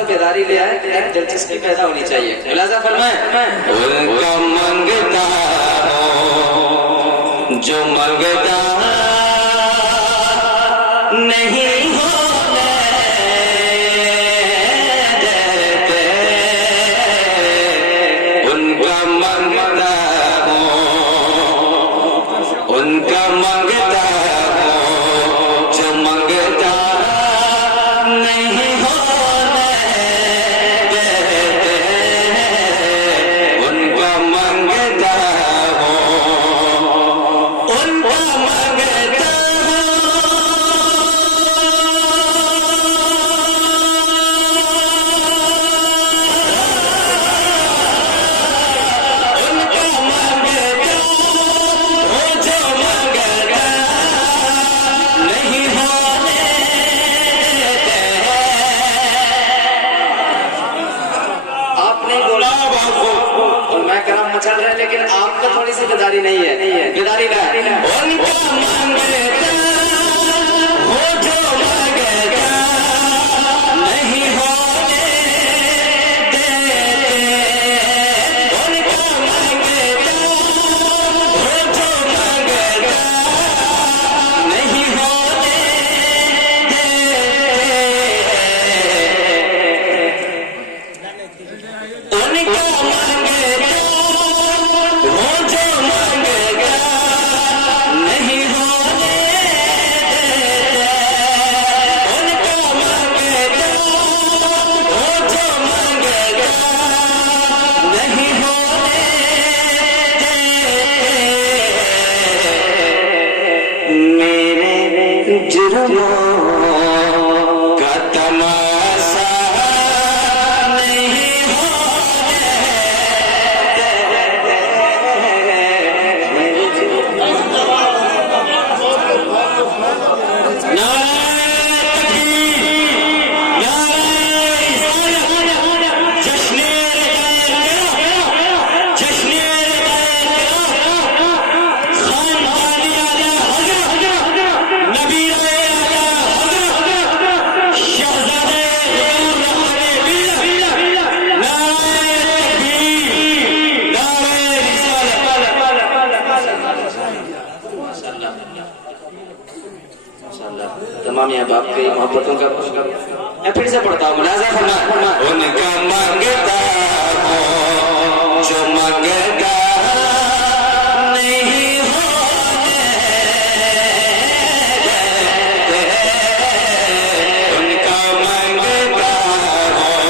سا بیداری لے آئے، ایک دلچسپی پیدا ہونی چاہیے. ملاحظہ فرمائیں. ان کا منگتا ہوں جو منگتا نہیں ہونے دیتے، ان کا منگتا ہوں، ان کا منگتا ہوں جو منگتا نہیں ہونے دیتے، ان کا منگتا ہوں، ان کا منگتا چل رہے ہیں، لیکن آپ کو تھوڑی سی بیداری نہیں ہے. بیداری کا ان کا منگتا ہو جو منگتا نہیں ہونے دیتے، ان کا منگتا ہو جو منگتا نہیں ہونے دیتے، ان کا منگتا کا تماشا نہیں ہونے تمام یہاں باپ کی محبتوں کا میں پھر سے پڑھتا ہوں. ملاحظہ فرمائیں. ان کا منگتا ہوں جو منگتا نہیں ہونے دیتے، ان کا منگتا ہوں،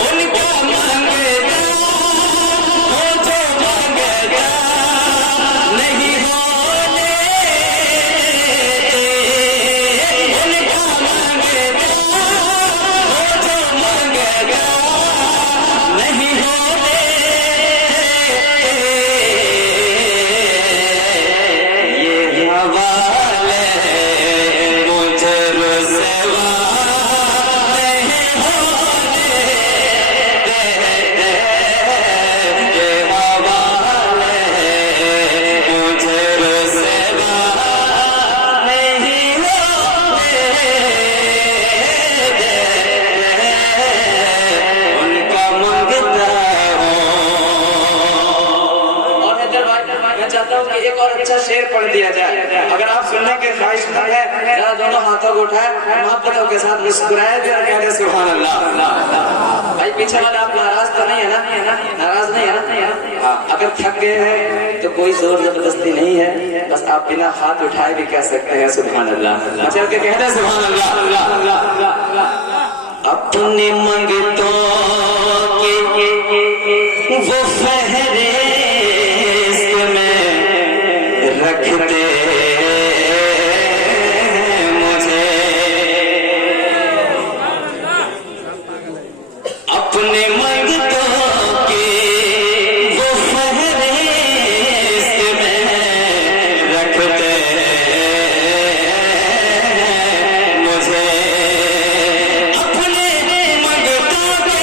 ان کا منگتا ہو جو منگتا نہیں ہونے ایک اور اچھا شعر پڑھ دیا جائے. اگر آپ سننے کے خواہش مند ہیں، ذرا دونوں ہاتھوں کو اٹھائے، محبتوں کے ساتھ مسکرائے جو کہہ دے سبحان اللہ. بھائی پیچھے والا آپ ناراض تو نہیں ہے نا؟ ناراض نہیں ہے نا؟ اگر تھک گئے ہیں تو کوئی زور زبردستی نہیں ہے، بس آپ بنا ہاتھ اٹھائے بھی کہہ سکتے ہیں سبحان اللہ. چل کے کہہ دے سبحان اللہ. اپنے منگتوں کی وہ فہرست میں رکھتے مجھے، اپنے منگتوں کی وہ فہرست میں رکھتے مجھے، اپنے منگتوں کے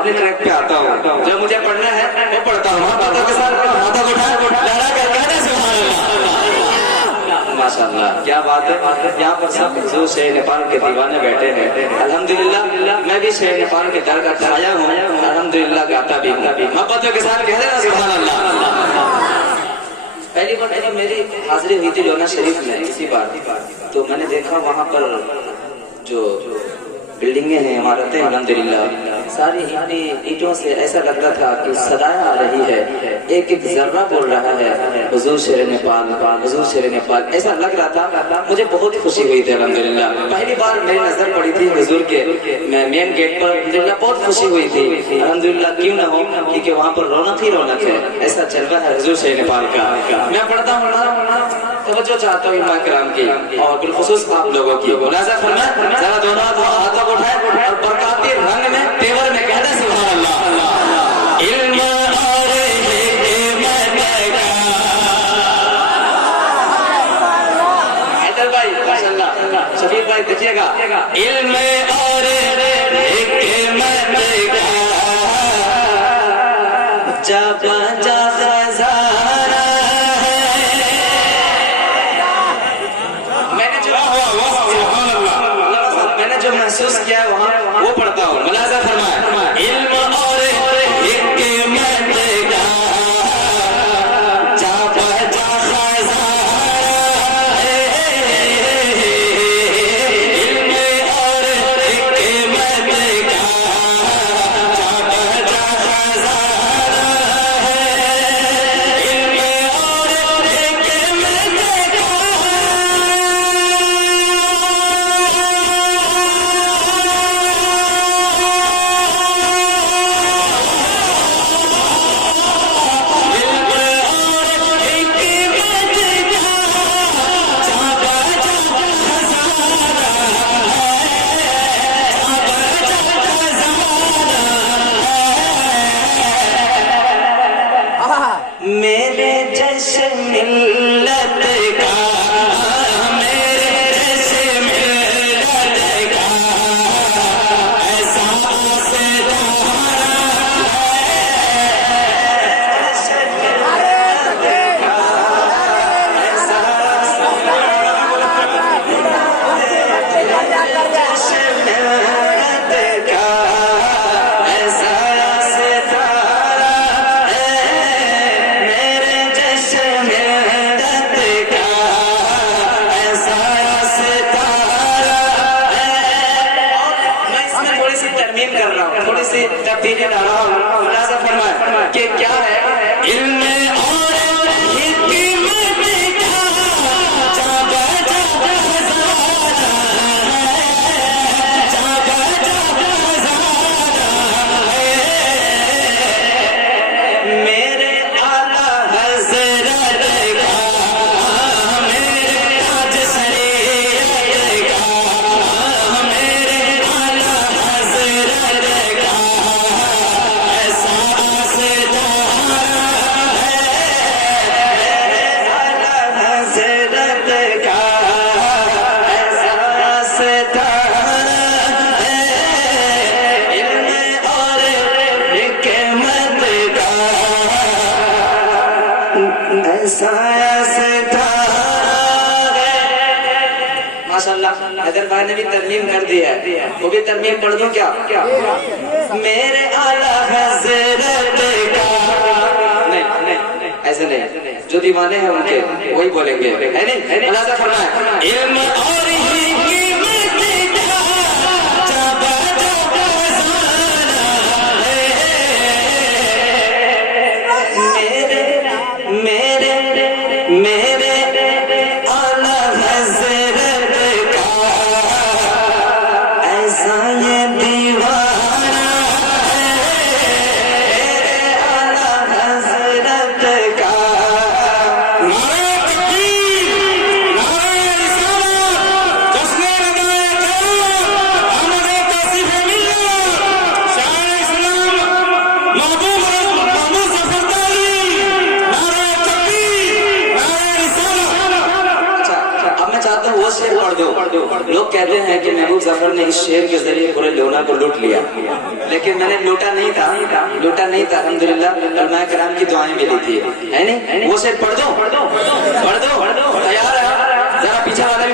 अपने ट्रैक पे आता हूँ, जो मुझे पढ़ना है वो पढ़ता हूँ। मोहब्बतों के साथ हाथों को उठाए लहरा कर कहना सुभान अल्लाह। माशाअल्लाह, क्या बात है। यहाँ पर सब जो शेर नेपाल के दीवाने बैठे हैं। अल्हम्दुलिल्लाह मैं भी शेर नेपाल के दर का छाया हूँ, अल्हम्दुलिल्लाह गाता भी हूँ। मोहब्बतों के साथ कह देना सुभान अल्लाह। पहली बार जब मेरी हाजिरी हुई थी लोना शरीफ में इसी बार, तो मैंने देखा वहाँ पर जो बिल्डिंगें हैं, इमारतें, अल्हम्दुलिल्लाह सारी ईंटों से ऐसा लग रहा था कि सदाया आ रही है, एक एक जर्रा बोल रहा है हुजूर शेर नेपाल, हुजूर शेर नेपाल, ऐसा लग रहा था। मुझे बहुत खुशी हुई थी अल्हम्दुलिल्लाह। पहली बार मेरी नजर पड़ी थी हुजूर के मेन गेट पर, अल्हम्दुलिल्लाह बहुत खुशी हुई थी अल्हम्दुलिल्लाह। क्यों ना हो, क्योंकि वहाँ पर रौनक ही रौनक है, ऐसा जलवा है हुजूर शेर नेपाल का। मैं पढ़ता हूँ तवज्जो चाहता हूँ इमाम किराम की और बिलखुसूस आप लोगों की। मुलाज़ा फरमाएं, जरा दोनों हाथों को उठाएं और बरकाती रंग में तेवर में कहना सुभान अल्लाह। इल्म और हिकमत का हैदर भाई माशाअल्लाह, शफीक भाई देखिएगा, इल्म और हिकमत का जब जा खजाना जो महसूस किया वहाँ वो पढ़ता हूँ। मुलाज़ा फरमाए, इल्म और हिकमत का जब जा खजाना है, इल्म और हिकमत का जब जा खजाना है, इल्म और हिकमत का मेरे जैसे मिल्लत का, मेरे जैसे मिल्लत का ऐसा आसरा कर रहा हूँ, थोड़ी सी तब्दीली ला रहा हूँ। मुलाज़ा फरमाए कि क्या है इल्म और हिकमत का जब जा खजाना है, जब जा खजाना है, मेरे आला हज़रत का, मेरे ताज शरीयत का, मेरे आला हज़रत का ऐसा सितारा है, आला हज़रत का ऐसा सितारा है, इल्म और हिकमत का ऐसा सितारा है। माशाअल्लाह, हैदर भाई ने भी तरमीम कर दिया है, वो भी तरमीम पढ़ दूं क्या? मेरे आला हज़रत का, नहीं ऐसे नहीं, जो दीवाने हैं उनके वही बोलेंगे, है नहीं? मुलाज़ा फरमाए, इल्म और हिकमत का जब जा खजाना है, मेरे मेरे आला हज़रत का ऐसा ये दीवाना है, मेरे आला हज़रत का। नारे तकबीर, नारे रिसालत, जश्न लगाए क़यामत, अहमद तौसीफ़ मिल्लत, शायर इस्लाम महबूब ज़फ़रदारी, नारे तकबीर, नारे रिसालत। अच्छा, अब मैं चाहता हूँ वो शेर पढ़ दो। लोग کہتے ہیں کہ محبوب ظفر نے اس شعر کے ذریعے پورے لونا کو لوٹ لیا، لیکن میں نے لوٹا نہیں تھا الحمدللہ، علماء کرام کی دعائیں ملی تھی، ہے نہیں؟ وہ شعر پڑھ دو، تیار ہے؟ ذرا پیچھے والا